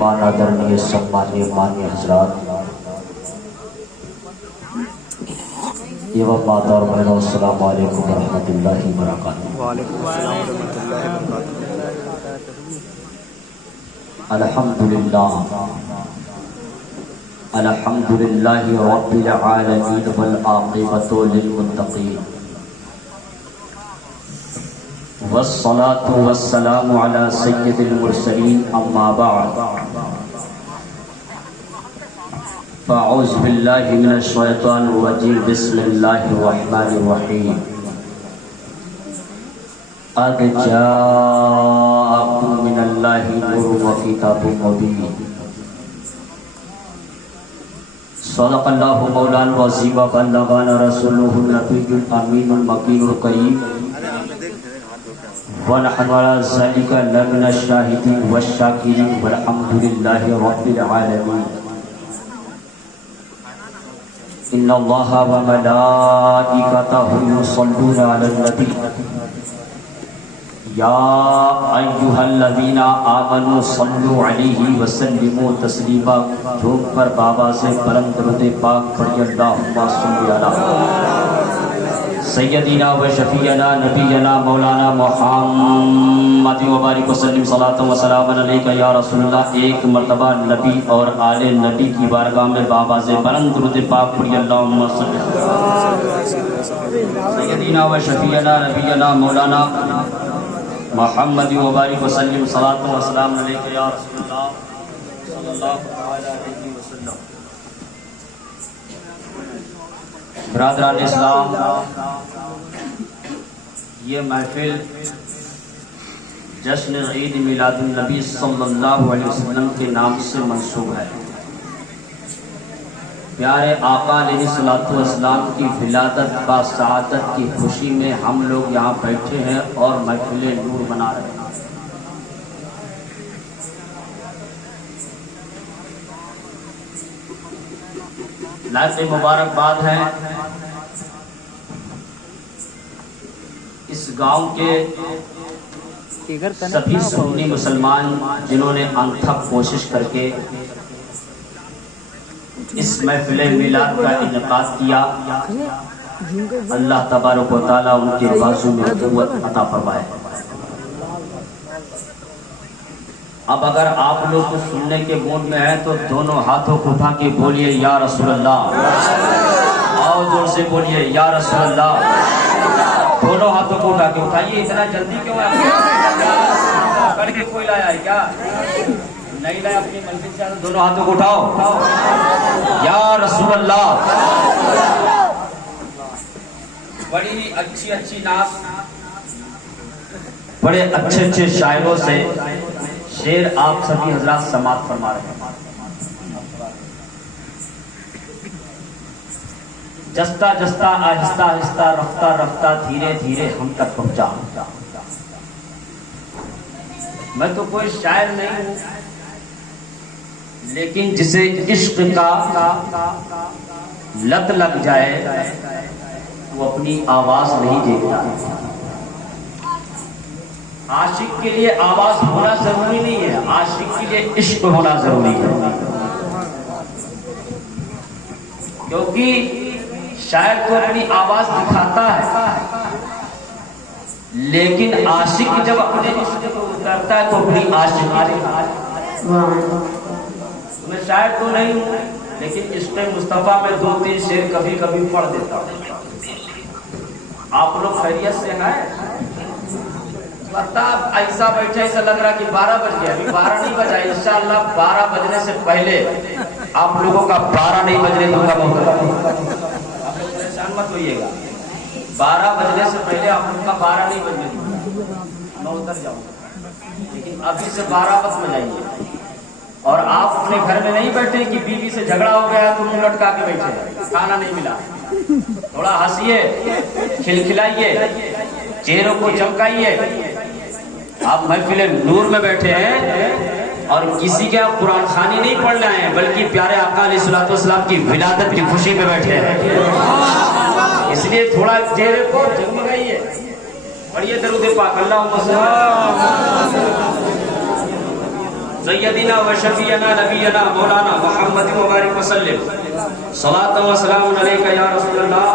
मेहमान आदरणीय सम्मानीय मान्य हजरात एवं माता और बहनों, अस्सलाम वालेकुम रहमतुल्लाहि व बरकातुहू। अल्हम्दुलिल्लाह अल्हम्दुलिल्लाहि रब्बिल आलमीन वल आक़िबतु लिल मुत्तक़ीन वस्सलातु वस्सलामु अला सय्यिदिल मुरसलीन अम्मा बअद फ़अऊज़ु बिल्लाहि मिनश शैतानिर रजीम बिस्मिल्लाहिर रहमानिर रहीम क़द जाअकुम मिनल्लाहि नूरुन व किताबुम मुबीन सदक़ल्लाहु मौलाना अज़ीम व बल्लगाना रसूलुहुन नबियुल अमीनुल मकीनुल करीम व नहनु अला ज़ालिका लमिनश शाहिदीन वश्शाकिरीन वल्हम्दुलिल्लाहि रब्बिल आलमीन। इन्नल्लाहा व मलाइकतहु युसल्लूना अलन नबी या अय्युहल्लज़ीना आमनू सल्लु अलैहि व सल्लिमू तस्लीमा। झूम पर बाबा से बुलंद दुरूद पाक पढ़िए, अल्लाहुम्मा सल्लि अला सय्यदीना व शफीअना नबीना मौलाना मुहम्मद व बारिक वसल्लिम सलातन व सलामन अलैका या रसूलल्लाह। एक मर्तबा नबी और आले नबी की बारगाह में बाबा से बुलंद दुरूद पाक पढ़िए, अल्लाहुम्मा सल्लि सय्यदीना व शफीअना नबीना मौलाना मुहम्मद व बारिक वसल्लिम सलातन व सलामन अलैका या रसूलल्लाह सल्लल्लाहु अलैहि वसल्लम। ब्रादरान इस्लाम, ये महफिल जश्न ईद मिलादुन नबी सल्लल्लाहु अलैहि वसल्लम के नाम से मंसूब है। प्यारे आका अलैहिस्सलातु वस्सलाम की विलादत बा सआदत की खुशी में हम लोग यहाँ बैठे हैं और महफिल नूर बना रहे हैं। लाइफ मुबारकबाद है इस गांव के सभी सुन्नी मुसलमान जिन्होंने अनथक कोशिश करके इस महफिल मिलाद का इनेकाद किया। अल्लाह तबारक व तआला उनके बाजू में कुव्वत अता फरमाए। अब अगर आप लोग को सुनने के मूड में है तो दोनों हाथों को उठा के बोलिए या रसूल अल्लाह। आओ जोर से बोलिए या रसूल अल्लाह। दोनों हाथों को उठा के उठाइए। इतना जल्दी क्यों है? करके कोई लाया है क्या? नहीं लाया? अपनी मंजिल से दोनों हाथों को उठाओ या रसूल अल्लाह। बड़ी अच्छी अच्छी नात, बड़े अच्छे अच्छे शायरों से शेर आप सभी हजरात समात फरमा रहे हैं। जस्ता जस्ता आहिस्ता आहिस्ता रफ्ता रफ्ता धीरे धीरे हम तक पहुंचा। मैं तो कोई शायर नहीं हूं, लेकिन जिसे इश्क का लत लग जाए वो अपनी आवाज नहीं देखता। आशिक के लिए आवाज होना जरूरी नहीं है, आशिक के लिए इश्क होना जरूरी है। क्योंकि शायर तो अपनी आवाज दिखाता है, लेकिन आशिक जब अपने इश्क को उतारता है तो अपनी आशिकी दिखाता है। मैं शायर तो नहीं हूं, लेकिन इश्क मुस्तफा में 2-3 शेर कभी कभी पढ़ देता हूं। आप लोग खैरियत से हैं? पता ऐसा बैठे ऐसा लग रहा कि 12 बज गया। अभी 12 नहीं बजा। इंशाअल्लाह 12 बजने से पहले आप लोगों का 12 नहीं बजने दूंगा। आप लोग परेशान मत होइएगा। 12 बजने से पहले आप लोग का 12 नहीं बजने दूंगा। मैं उतर जाऊंगा, लेकिन अभी से 12 मत बजाइए। और आप अपने घर में नहीं बैठे कि बीवी से झगड़ा हो गया तो मुंह लटका के बैठे, खाना नहीं मिला। थोड़ा हंसिए, खिलखिलाइए, चेहरों को चमकाइए। आप महफिल नूर में बैठे हैं और किसी के आप कुरान खानी नहीं पढ़ने आए हैं, बल्कि प्यारे आका अलैहिस्सलातु वस्सलाम की विलादत की खुशी में बैठे हैं। इसलिए थोड़ा चेहरे को जगमगाइए, पढ़िए दरूद पाक। अल्लाहुम्मा सय्यदिना व शफीअना नबीना मौलाना मुहम्मद मुबारक वसल्लम सलातु व सलाम अलैका या रसूलल्लाह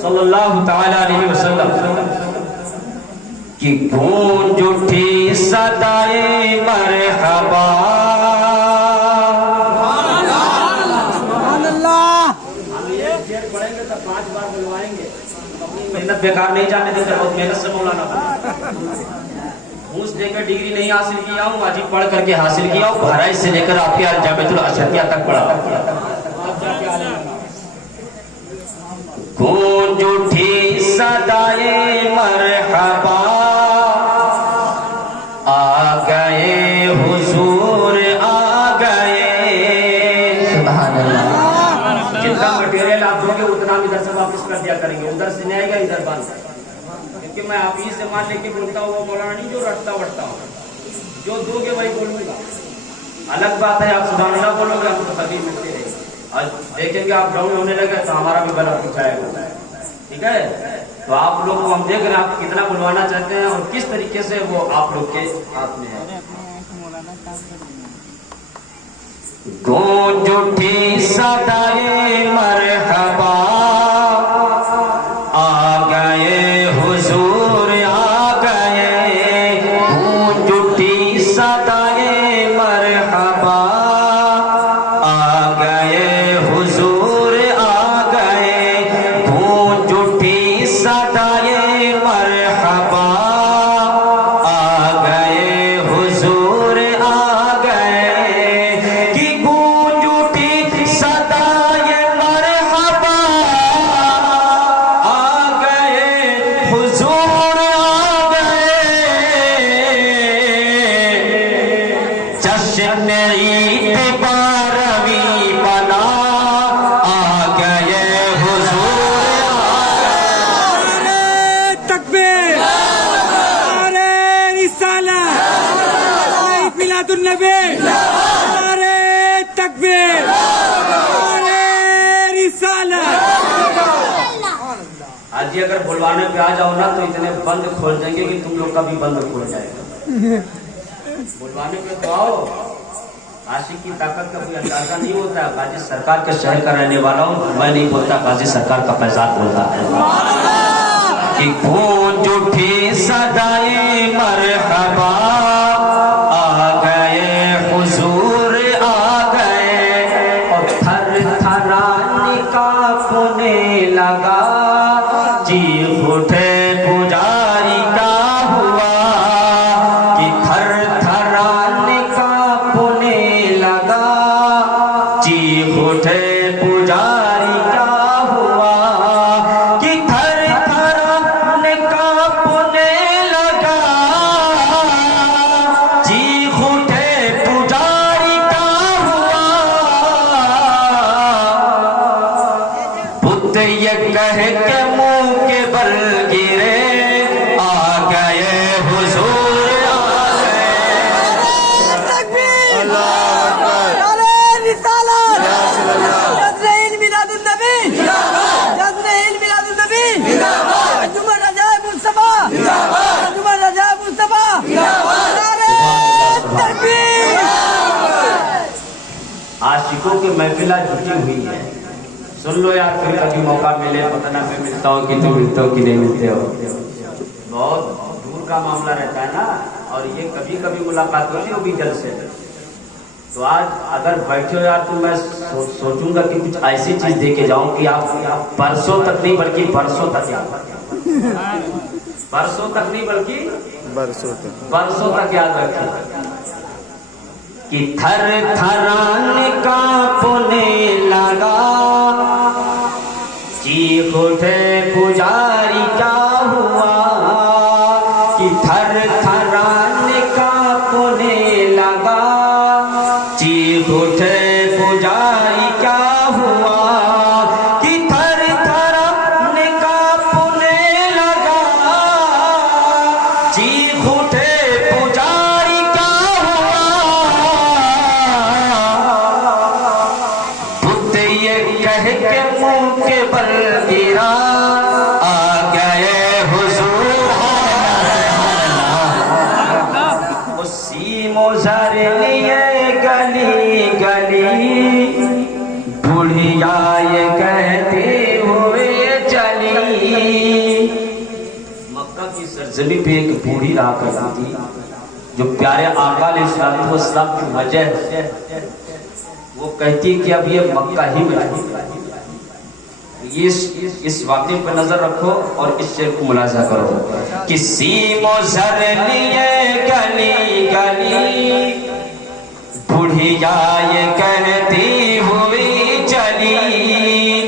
सल्लल्लाहु तआला अलैहि वसल्लम कि गूंज उठी सदाए मरहबा। पढ़ेंगे तो 5 बार बुलवाएंगे, अपनी मेहनत बेकार नहीं जाने देते, बहुत मेहनत से मौलाना घूस देकर डिग्री नहीं हासिल किया हूँ, अजीब पढ़ करके हासिल किया हूँ, बहराइच से लेकर आपके जामिअतुल अशरिया तक पढ़ा। गूंज उठी सदाए मरहबा, आ गए हुजूर आ गए। सुभान अल्लाह। जितना मटेरियल आप दोगे उतना हम इधर से वापस कर दिया करेंगे, उधर से नहीं आएगा इधर बंद, क्योंकि मैं आप ही से मान लेके बोलता हूँ, वो मौलाना नहीं जो रटता वटता हूँ, जो दोगे वही बोलूंगा। अलग बात है आप सुभान अल्लाह बोलोगे, हम तो कभी मिलते रहेंगे, और देखेंगे आप डाउन होने लगे तो हमारा भी गला पूछाएगा, ठीक है। तो आप लोग को हम देख रहे हैं आप कितना बुलवाना चाहते हैं और किस तरीके से वो आप लोग के हाथ में है। गूंज उठी सदाए मरहबा, आ गए हुजूर आ गए। गूंज उठी सदाए मरहबा, आ गए हुजूर आ गए। गूंज उठी सदाए मरहबा, आ गए हुजूर आ गए। कि गूंज उठी सदाए मरहबा, आ गए हुजूर आ गए। जश्न ईद 12वीं बना, आ गए हुजूर आ गए। तकबीर, नारे रिसालत, ईद मिलादुन नबी, नारे तकबीर, नारे रिसालत। आज ही अगर बुलवाने पे आ जाओ ना तो इतने बंद खोल देंगे कि तुम लोग का भी बंद खोल जाएगा। बुलवाने पे तो आओ, आशिक की ताकत का कोई अंदाजा नहीं होता है। गाजी सरकार के शहर का रहने वाला हूँ, मैं नहीं बोलता, गाजी सरकार का फैजाद बोलता है। कि गूंज उठी सदाए मरहबा, आ गए हुजूर आ गए। और थर थराने कांपने लगा, चीख उठे पुजारी का हुआ। कि थर थराने कांपने लगा, चीख उठे पुजारी का हुआ। कि थर थराने कांपने लगा, चीख उठे पुजारी का हुआ। बुद्ध ये कह के मुंह के बल गिरे, आ गए हुजूर आ गए। तकबीर, नारे रिसालत, जश्न ईद मिलादुन नबी, जश्न ईद मिलादुन नबी, अंजुमन रजाए मुस्तफा, अंजुमन रजाए मुस्तफा, नारे तकबीर। आशिकों की महफिला जुटी हुई है, सुन लो यार, फिर कभी मौका मिले, पता ना मैं मिलता हूँ कि तुम मिलते हो कि नहीं मिलते हो। बहुत दूर का मामला रहता है ना, और ये कभी कभी मुलाकात होती है, वो भी जल्द से। तो आज अगर बैठे हो यार, तो मैं सोचूंगा कि कुछ ऐसी चीज दे के जाऊं कि आप परसों तक नहीं बल्कि बरसों तक याद रखें। परसों तक नहीं बल्कि बरसों तक याद रखें। कि थर थराने कांपने लगा, चीख उठे पुजारी का हुआ। कि थर थराने कांपने लगा, चीख उठे पुजारी का हुआ। कि थर थराने कांपने लगा, चीख उठे पुजारी का हुआ। बुद्ध ये कह के मुंह के बल गिरा, आ गए हुजूर। उसी मोज़र बुढ़िया ये कहती हुए चली। मक्का की सरजमी पे एक बूढ़ी रहा करती थी, जो प्यारे आका अलैहिस्सलाम की वजह है, वो कहती कि अब ये मक्का ही में इस वाक़े पर नजर रखो और इस शेर को मुलाजा करो। किसी मोज़र लिए गली गली बुढ़िया ये कहती हुई चली।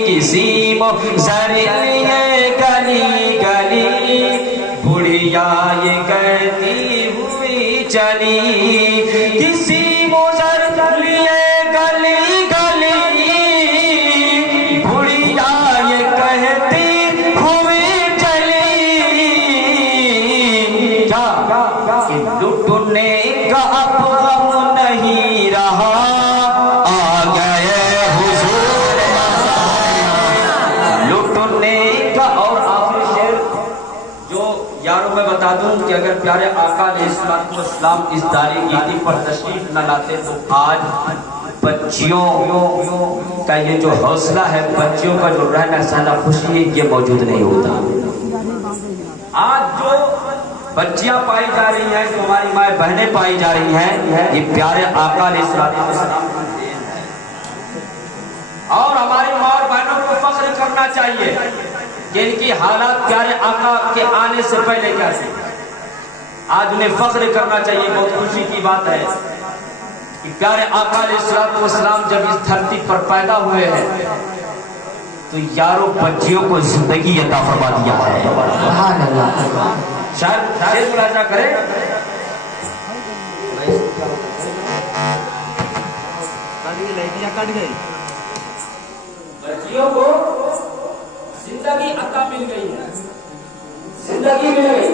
किसी मोज़र लिए गली गली बुढ़िया ये कहती हुई चली। किसी मोज़र लिए गली गली बुढ़िया ये कहती हुई चली। क्या कि लुटने का अब गम नहीं रहा, आ गए हुजूर लुटने का। और आखिरी शेर जो यारों मैं बता दूं कि अगर प्यारे आका अलैहिस्सलाम इस दारी गीती पर तशरीफ न लाते तो आज बच्चियों का ये जो हौसला है, बच्चियों का जो रहना सहना खुशी है, ये मौजूद नहीं होता। आज जो बच्चियां पाई जा रही हैं, जो हमारी माए बहनें पाई जा रही हैं, ये प्यारे आका अलैहिस्सलाम की देन है। और हमारी माँ और बहनों को फख्र करना चाहिए कि इनकी हालात प्यारे आका के आने से पहले क्या थी। आज उन्हें फख्र करना चाहिए। बहुत खुशी की बात है कि प्यारे आका अलैहिस्सलाम जब इस धरती पर पैदा हुए हैं तो यारों बच्चियों को जिंदगी अता फरमा दिया है। सुभान अल्लाह। शायद मुलाजा करें। बच्चियों को जिंदगी अता मिल गई है, जिंदगी मिल गई।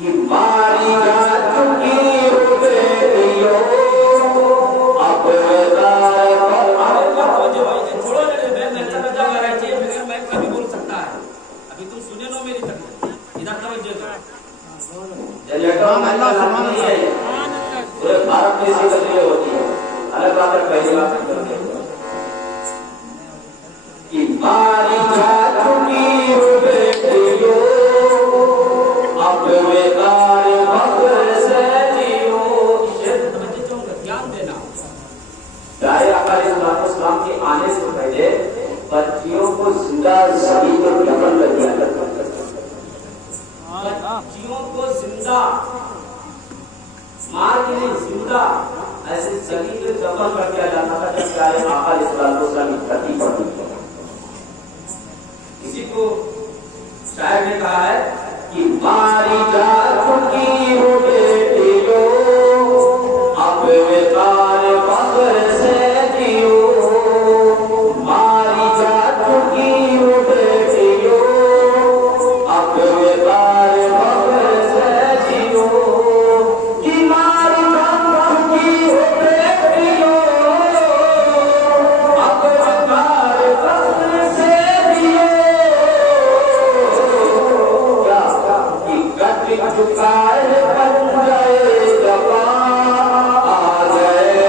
कि मारी जा चुकी हो बेटियों अब छोड़ो मैं कभी बोल सकता है। अभी तुम सुने लो मेरी तकलीफ, इधर तवज्जो दो। पूरे भारत में इसी तकलीफ होती है। अलग बात है, पहली बात कि मारी जा चुकी हो बेटियों अब बेकार फख्र से जियो। ध्यान देना, प्यारे आका अलैहिस्सलाम के आने से पहले बच्चियों को जिंदा जमीन पर दफन कर दिया करता था। बच्चियों को जिंदा मार के नहीं, जिंदा ऐसे जमीन पर दफन कर दिया जाता था जब प्यारे आका अलैहिस्सलाम की धरती पर थी। इसी को शायर ने कहा है कि मारी जा चुकी हो बेटियों अब बेकार फख्र से जियो। मारी जा चुकी हो बेटियों अब बेकार फख्र से जियो। कि मारी जा चुकी हो बेटियों अब बेकार फख्र से जियो। चुकाए बन गए जवा आ गए।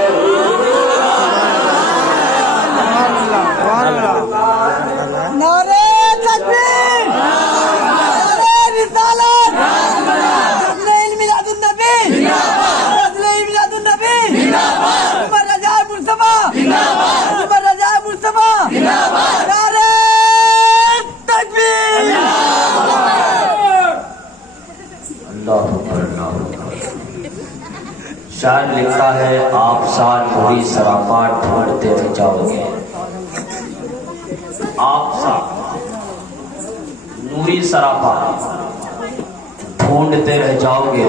नारे तकबीर, नारे रिसालत, नज़्र मिलादुन नबी, नज़्र मिलादुन नबी, उमर रजा मुस्तफा, उमर रजा मुस्तफा, नारे तकबीर। शायर लिखता है आप साथ पूरी सरापा ढूंढते रह जाओगे। आप साथ नूरी सरापा ढूंढते रह जाओगे।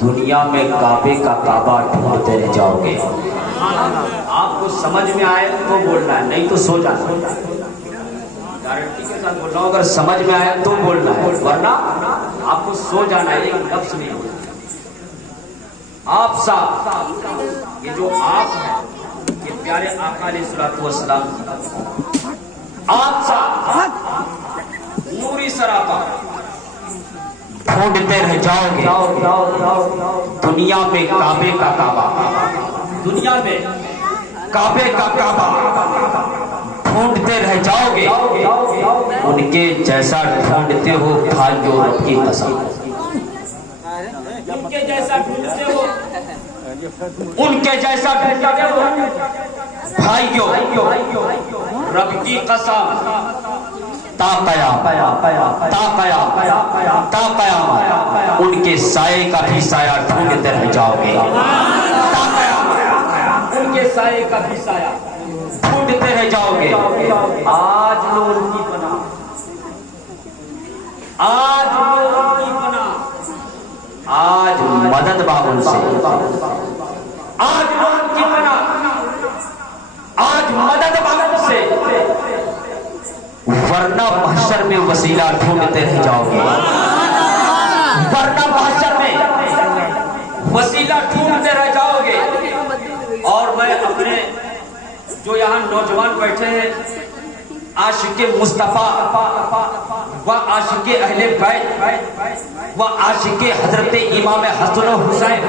दुनिया में काबे का काबा ढूंढते रह जाओगे। आपको समझ में आए तो बोलना है, नहीं तो सो जाना। गारंटी के साथ बोल रहा हूं, अगर समझ में आए तो बोलना है, वरना आपको सो जाना है। एक लफ्ज नहीं होता। आप साथ, ये जो आप है ये प्यारे आका अलैहिस्सलाम आप साथ नूरी सरापा ढूंढते रह जाओगे दुनिया में काबे का काबा, दुनिया में काबे का काबा ढूंढते रह जाओगे, उनके जैसा ढूंढते हो भाइयों रब की कसम, उनके जैसा ढूंढते हो, उनके जैसा ढूंढते हो भाइयों रब की कसम, ताकयामत उनके साये का भी साया ढूंढते रह जाओगे, उनके साये का भी साया ढूंढते रह जाओगे। आज लो उनकी पनाह, आज लो उनकी पनाह, आज मदद बाबुल से, आज लो उनकी पनाह, आज मदद बाबुल से, वरना महशर में वसीला ढूंढते रह जाओगे, वरना महशर में वसीला ढूंढते रह जाओगे। और मैं अपने जो यहाँ नौजवान बैठे हैं, आशिके मुस्तफा व आशिके अहले बैत व आशिके हजरत इमाम हसन हुसैन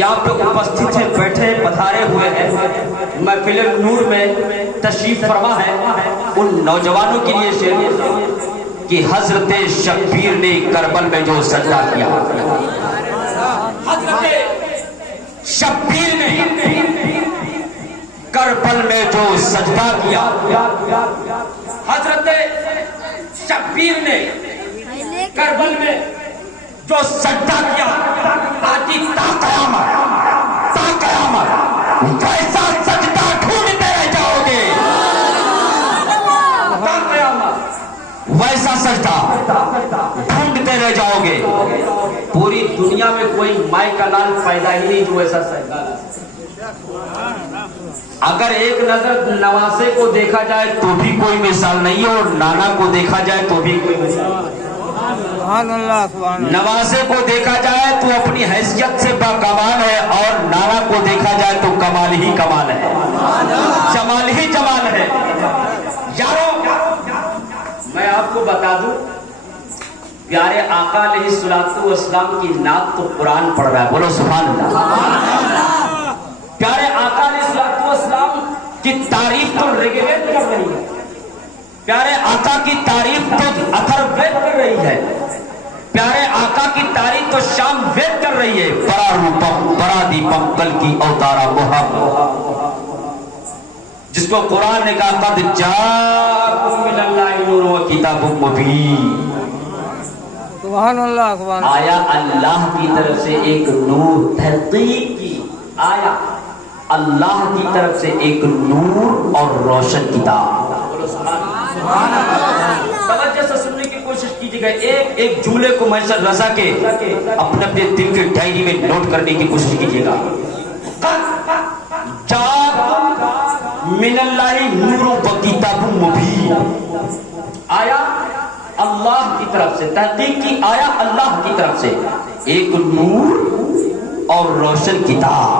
यहाँ पे उपस्थित है, बैठे पधारे हुए हैं, महफिल नूर में तशरीफ फरमा है। उन नौजवानों के लिए शेर कि हजरत शब्बीर ने करबल में जो सजदा किया, हजरत शब्बीर ने करबल में जो सजदा किया, हजरत शब्बीर ने करबल में जो सजदा किया, आदि ताकयामत वैसा सजदा ढूंढते रह जाओगे, वैसा सजदा ढूंढते रह जाओगे। पूरी दुनिया में कोई माई का लाल पैदा ही नहीं जो ऐसा सजदा। अगर एक नजर नवासे को देखा जाए तो भी कोई मिसाल नहीं है, और नाना को देखा जाए तो भी कोई मिसाल नहीं। नवासे को देखा जाए तो अपनी हैसियत से बाकमाल है, और नाना को देखा जाए तो कमाल ही कमाल है, जमाल ही जमाल है। यारों मैं आपको बता दूं, प्यारे आका अलैहिस्सलातु वस्सलाम की नात तो कुरान पढ़ रहा है, बोलो सुभान अल्लाह। प्यारे आका अलैहिस्सलातु वस्सलाम की तारीफ तो ऋग्वेद कर रही है, प्यारे आका की तारीफ तो अथर्ववेद कर रही है, प्यारे आका की तारीफ तो शाम वेद कर रही है। बड़ा रूपम बड़ा दीपम कल की अवतारा मोहब्बत, जिसको कुरान ने कहा कद जाकुम मिनल्लाहि नूरुन व किताबुम मुबीन। सुभान अल्लाह, सुभान अल्लाह। आया अल्लाह की तरफ से एक नूर, तहकीक की आया अल्लाह की तरफ से एक नूर और रोशन किताब। तवज्जो से सुनने की कोशिश कीजिएगा। एक एक जुमले को मैसर रजा के अपने अपने दिल के डायरी में नोट करने की कोशिश कीजिएगा। मिनल्लाहि नूरुन व किताबुम मुबीन, आया अल्लाह की तरफ से, तहकीक की आया अल्लाह की तरफ से एक नूर और रोशन किताब।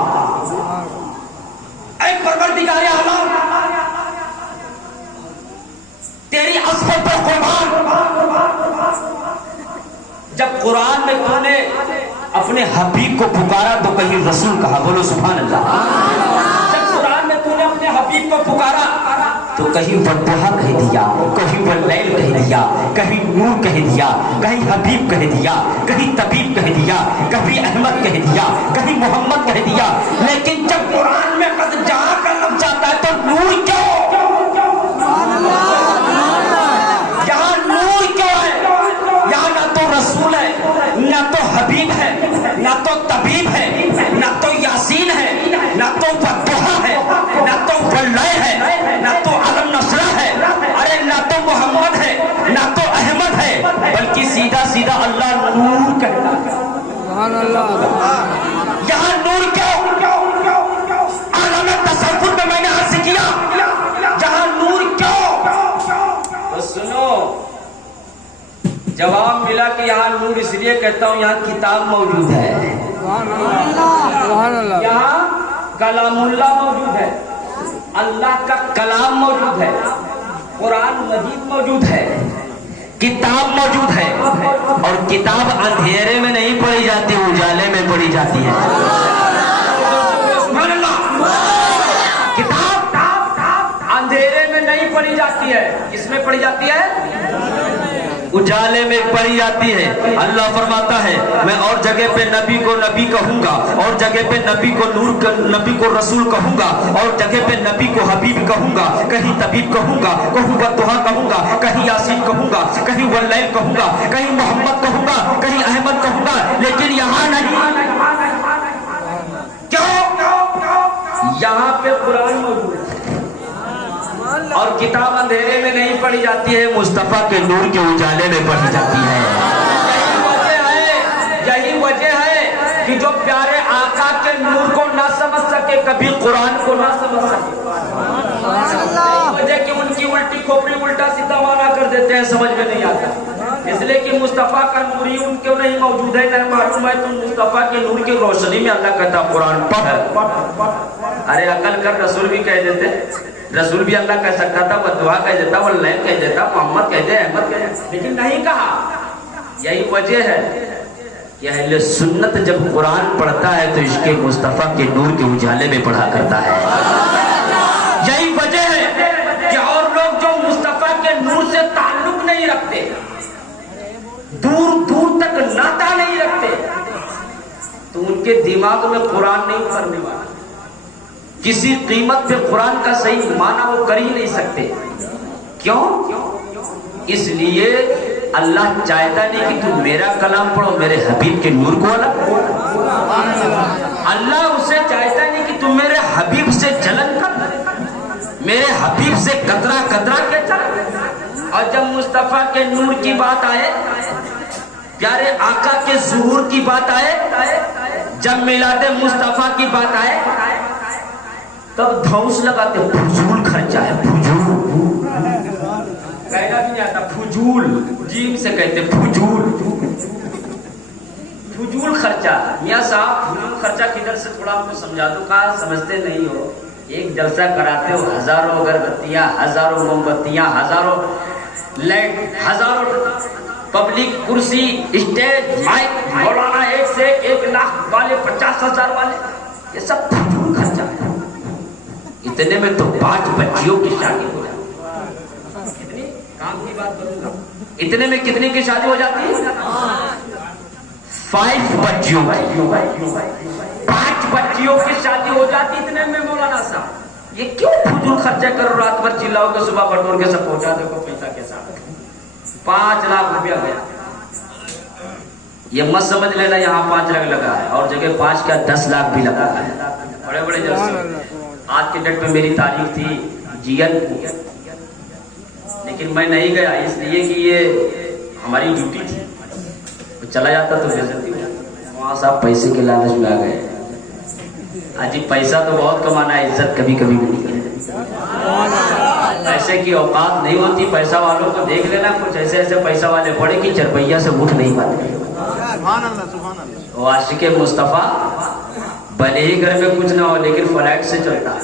एक परवरदिगार आलम तेरी असमत पर कुर्बान। जब कुरान में तूने अपने हबीब को पुकारा तो कहीं रसूल कहा, बोलो सुभान अल्लाह। जब कुरान में तूने अपने हबीब को पुकारा तो कहीं वद्दुहा कह दिया, कहीं वल्लैल कह दिया, कहीं नूर कह दिया, कहीं हबीब कह दिया, कहीं तबीब कह दिया, कभी अहमद कह दिया, कहीं मोहम्मद कह दिया। लेकिन जब कुरान में कद जहां का लफ्ज आता है तो नूर क्यों? यहाँ नूर क्यों है? यहाँ ना तो रसूल है, ना तो हबीब है, ना तो तबीब है, ना तो यासीन है, ना तो वद्दुहा है, ना तो वल्लैल है, ना तो अलम नसरा है, अरे ना तो मोहम्मद है, ना तो अहमद है, बल्कि सीधा सीधा अल्लाह नूर कहता है। यहाँ नूर क्यों? आलम तसव्वुर में मैंने अर्ज किया, यहाँ नूर क्यों? तो सुनो, जवाब मिला कि यहाँ नूर इसलिए कहता हूँ यहाँ किताब मौजूद है, यहाँ कलामुल्लाह मौजूद है, अल्लाह का कलाम मौजूद है, कुरान मजीद मौजूद है, किताब मौजूद है और किताब अंधेरे में नहीं पढ़ी जाती, उजाले में पढ़ी जाती है। किताब अंधेरे में नहीं पढ़ी जाती है, किसमें पढ़ी जाती है? उजाले में पढ़ी जाती है। अल्लाह फरमाता है मैं और जगह पे नबी को नबी कहूंगा, और जगह पे नबी को नबी को रसूल कहूंगा, और जगह पे नबी को हबीब कहूंगा, कहीं तबीब कहूंगा, कहीं बद्दुआ कहूंगा, कहीं यासीन कहूंगा, कहीं वल्लैल कहूंगा, कहीं मोहम्मद कहूंगा, कहीं अहमद कहूंगा, लेकिन यहाँ नहीं। क्यों? यहाँ पे कुरान मौजूद है और किताब अंधेरे में नहीं पढ़ी जाती है, मुस्तफा के नूर के उजाले में पढ़ी जाती है। यही वजह है कि जो प्यारे आका के नूर को ना समझ सके, कभी कुरान को ना समझ सके। वजह कि उनकी उल्टी खोपड़ी उल्टा सीधा माना कर देते हैं, समझ में नहीं आता। इसलिए कि मुस्तफा का नूर ही उनके नहीं मौजूद है, न मालूम है, तो मुस्तफा के नूर की रोशनी में अल्लाह कहता कुरान पढ़। अरे अकल कर, रसूल भी कह देते, रसूल भी अल्लाह कह सकता था, बद्दुआ कह देता, वल्लैल कह देता, मोहम्मद कह दे, अहमद कह दे, लेकिन नहीं कहा। यही वजह है कि अहले सुन्नत जब कुरान पढ़ता है तो इसके मुस्तफा के नूर के उजाले में पढ़ा करता है। यही वजह है कि और लोग जो मुस्तफा के नूर से ताल्लुक नहीं रखते, दूर दूर तक नाता नहीं रखते, तो उनके दिमाग में कुरान नहीं उतरने वाला। किसी कीमत पे कुरान का सही माना वो कर ही नहीं सकते। क्यों? इसलिए अल्लाह चाहता नहीं कि तू मेरा कलाम पढ़ो, मेरे हबीब के नूर को अलग। अल्लाह उसे चाहता नहीं कि तू मेरे हबीब से जलन कर, मेरे हबीब से कतरा कतरा के चल। और जब मुस्तफा के नूर की बात आए, प्यारे आका के ज़ुहूर की बात आए, जब मिलादे मुस्तफा की बात आए, तब धौंस लगाते, फजूल खर्चा है, फजूल कहना भी नहीं आता, फजूल जीम से कहते, फजूल फजूल खर्चा। मियाँ साहब फजूल खर्चा किधर से थोड़ा आपको समझा दो, कहा समझते नहीं हो। एक जलसा कराते हो, हजारों अगरबत्तियां, हजारों मोमबत्तियां, हजारों लाइट, हजारों पब्लिक, कुर्सी, स्टेज, माइक, मौलाना, एक से 1 लाख वाले, 50,000 वाले, ये सब फजूल खर्चा है। इतने में तो 5 बच्चियों की शादी हो जाती। कितनी काम की बात करूंगा, इतने में कितने की शादी हो जाती है? 5 बच्चियों, 5 बच्चियों की शादी हो जाती। इतने में मौलाना साहब ये क्यों फजूल खर्चा करो, रात भर चिल्लाओगे, सुबह बटोर के सब पहुंचा दो पैसा के साथ। 5 लाख रुपया गया। ये मत समझ लेना यहाँ 5 लाख लगा है, और जगह 5 का 10 लाख भी लगा है। बड़े बड़े जलसे। आज के डेट में मेरी तारीख थी जीएन, लेकिन मैं नहीं गया, इसलिए कि ये हमारी ड्यूटी थी। तो चला जाता तो बेइज्जती हो। वहाँ साहब पैसे के लालच में आ गए। अजी पैसा तो बहुत कमाना है, इज्जत कभी कभी भी नहीं है। पैसे की औकात नहीं होती। पैसा वालों को देख लेना, कुछ ऐसे ऐसे पैसा वाले पड़े कि चरपैया से उठ नहीं पाते। आशिके मुस्तफा भले ही घर में कुछ ना हो, लेकिन फ्लाइट से चलता है।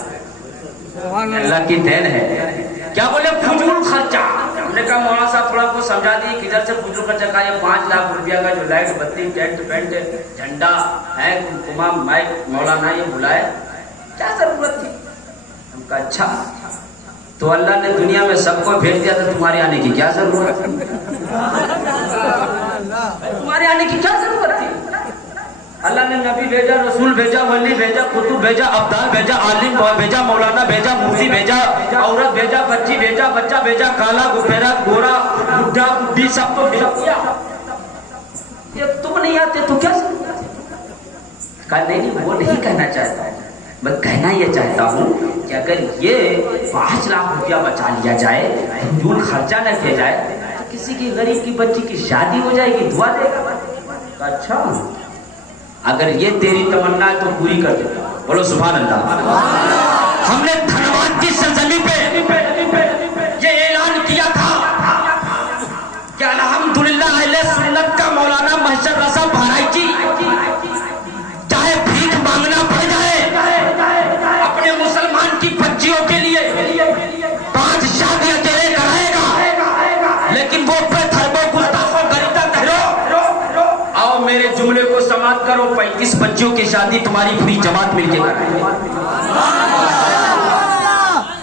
अल्लाह की देन है। क्या बोले? फजूल खर्चा। हमने कहा मौलाना साहब थोड़ा को समझा दी किधर से फजूल खर्चा का। ये 5 लाख रुपया का जो लाइट, बत्ती, टेंट, पेंट, झंडा है, कुमकुमा, माइक, मौलाना ये बुलाए, क्या जरूरत थी? हमका अच्छा, तो अल्लाह ने दुनिया में सबको भेज दिया था, तुम्हारे आने की क्या जरूरत थी? तुम्हारे आने की क्या जरूरत थी? अल्लाह ने नबी भेजा, रसूल भेजा, वली भेजा, कुतुब भेजा, अब्दाल भेजा, आलिम भेजा, मौलाना भेजा, मुफ्ती भेजा, औरत भेजा, बच्ची भेजा, बच्चा भेजा, काला, गुफेरा, गोरा, बुढ़ा, बुढ़ी, सब तो भेज दिया। ये तुम नहीं आते तो क्या? कहा नहीं, वो नहीं कहना चाहता हूँ। मैं कहना ये चाहता हूँ कि अगर ये 5 लाख रुपया बचा लिया जाए, फजूल खर्चा न किया जाए, तो किसी की गरीब की बच्ची की शादी हो जाएगी, दुआ देगा। अच्छा, अगर ये तेरी तमन्ना है तो पूरी कर देता। बोलो सुभान अल्लाह। हमने धनबाद की सरजमी पे ये ऐलान किया था कि अल्हम्दुलिल्लाह अहले सुन्नत का मौलाना महशर रज़ा बहराइची चाहे भीख मांगना पड़ जाए अपने मुसलमान की बच्चियों के लिए 5 शादी अकेले कराएगा, लेकिन वो बात करो, 35 बच्चियों की शादी तुम्हारी पूरी जमात मिलके कराएंगे।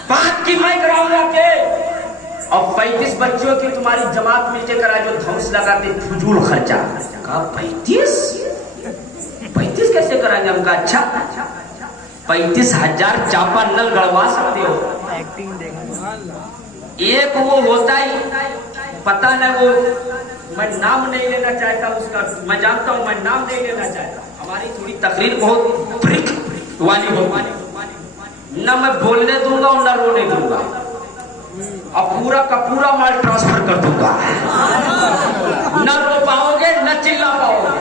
बात की मैं कराऊंगा के, और 35 बच्चियों की तुम्हारी जमात मिलके कराए जो धौंस लगाते फजूल खर्चा। कहा 35 कैसे कराएंगे? हमका अच्छा 35,000 चापा नल गड़वा सकते हो। एक वो होता ही पता नहीं, वो मैं नाम नहीं लेना चाहता उसका, मैं जानता हूं, मैं नाम नहीं लेना चाहता। हमारी थोड़ी तकरीर बहुत प्रिक वाली होगी, न मैं बोलने दूंगा और न रोने दूंगा, और पूरा का पूरा माल ट्रांसफर कर दूंगा। न रो पाओगे, न चिल्ला पाओगे,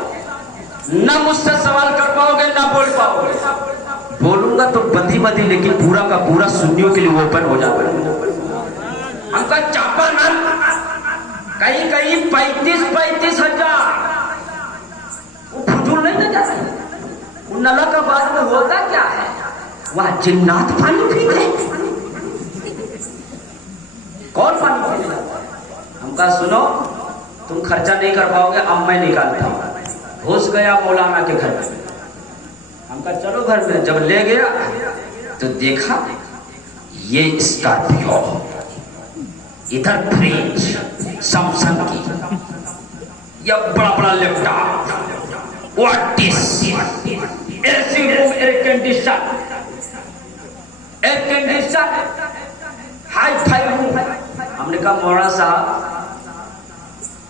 न मुझसे सवाल कर पाओगे, न बोल पाओगे। बोलूंगा तो बंदी बंदी, लेकिन पूरा का पूरा सुन्नियों के लिए ओपन हो जाता है। हमका चापा नल कहीं कहीं 35,000 वो फजूल नहीं ना जाता। उन नला का बाद में होता क्या है? वह जिन्नात पानी पीते। कौन पानी पीते? हमका सुनो, तुम खर्चा नहीं कर पाओगे, अब मैं निकालता हूं। घुस गया मौलाना के घर में, हमका चलो घर में। जब ले गया तो देखा ये स्कॉर्पियो, इधर फ्रिज सैमसंग की, यह बड़ा बड़ा laptop, AC room, air condition, hi fi room. हमने कहा मौलाना साहब,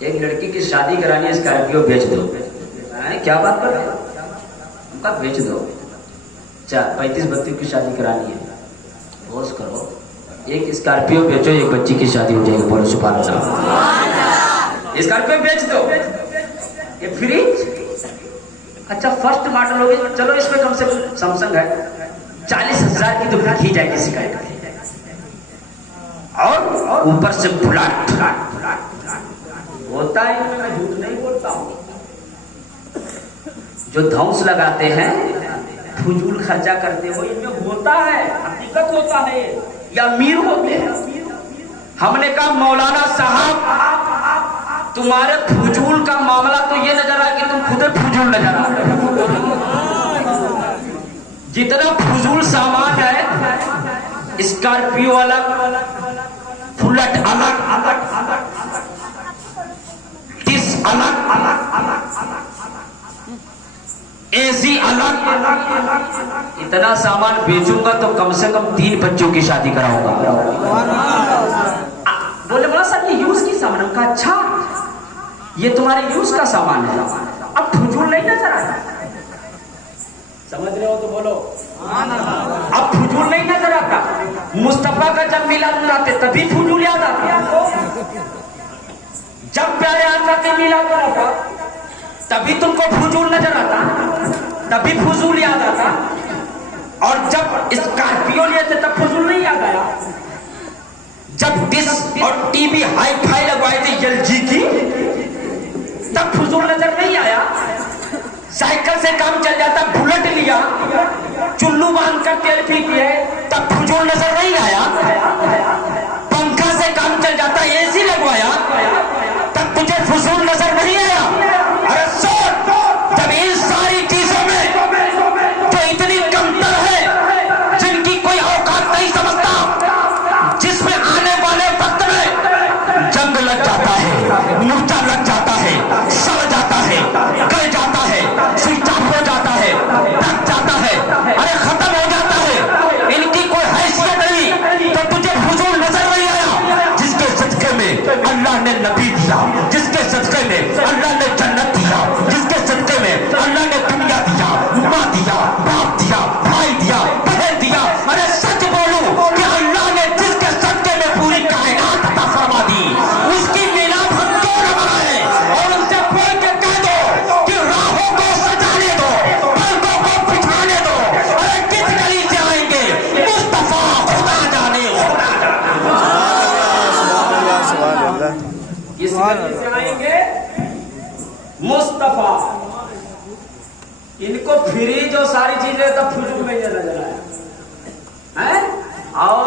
एक लड़की की शादी करानी है, स्कॉर्पियो बेच दो। क्या बात कर रहे हो? हमका बेच दो। 35 बच्चियों की शादी करानी है, होश करो, एक स्कॉर्पियो बेचो, एक बच्ची की शादी हो जाएगी। बोलो सुभान अल्लाह। स्कॉर्पियो बेच दो। ये फ्रिज अच्छा फर्स्ट मॉडल होगी, चलो इसमें कम से कम सैमसंग है, 40,000 की तो ही जाएगी शिकायत। और ऊपर से फ्लैट होता है, मैं झूठ नहीं बोलता हूं। जो धौंस लगाते हैं, फजूल खर्चा करते हो, इनमें होता है, हकीकत होता है, या अमीर होते हैं। हमने कहा मौलाना साहब, तुम्हारे फजूल का मामला तो ये नजर आया कि तुम खुद फजूल नजर आ रहे हो। जितना फजूल सामान है, स्कॉर्पियो अलग, बुलेट अलग, किस अलग, एसी अलग, इतना सामान बेचूंगा तो कम से कम 3 बच्चों की शादी कराऊंगा। बोले बड़ा साहब ये यूज की सामान। का अच्छा, ये तुम्हारे यूज का सामान है, अब फजूल नहीं नजर आता। समझ रहे हो तो बोलो। अब फजूल नहीं नजर आता। मुस्तफा का जब मिलाद मनाते तभी फजूल याद आता। जब प्यारे आका के मिलाद मनाता तभी तुमको फजूल नजर आता, तभी फजूल याद आता। और जब स्कॉर्पियो लिए थे तब फजूल नहीं याद आया। जब डिश और टीवी हाई फाई लगवाए थे एलजी की, तब फजूल नजर नहीं आया। साइकिल से काम चल जाता, बुलेट लिया, चुल्लू बांध कर तेल फीकी है, तब फजूल नजर नहीं आया। पंखा से काम चल जाता, एसी लगवाया, तब तुझे फजूल नजर नहीं आया। अरे सोच, जब इन सारी चीजों में जो इतनी कमतर है, जिनकी कोई औकात नहीं समझता, जिसमें आने वाले वक्त में जंग लग जाता है, मोर्चा लग जाता है, सड़ जाता है, गल जाता है, स्विच ऑफ हो जाता है, थक जाता है, अरे खत्म हो जाता है, इनकी कोई हैसियत नहीं, तो तुझे फजूल नजर नहीं आया। जिसके सदके में अल्लाह ने नबी दिया, जिसके सदके में अल्लाह ने जन्नत दिया, जिसके सदके में अल्लाह ने दुनिया दिया, माँ दिया, बाप दिया, भाई दिया, बहन दिया, अरे सच बोलूं कि अल्लाह ने जिसके सदके में पूरी कायनात अता फरमा दी, उसकी मिलाद हम क्यों न बनाए? और उनसे बोल के कह दो कि राहों को सजाने दो, पलकों को बिठाने दो। अरे किस गली से आएंगे? मुस्तफा खुदा जाने, खुदा जाने। किस गली से आएंगे? मुस्तफा। इनको फ्रिज और सारी चीजें तब फजूल में नजर आया है। और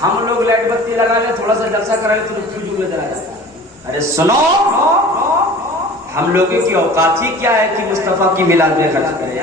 हम लोग लाइट बत्ती लगा ले, थोड़ा सा जलसा करा ले तो फजूल नजर आ जाता है। अरे सुनो, हम लोगों की औकात ही क्या है कि मुस्तफ़ा की मिलाद में खर्च करें।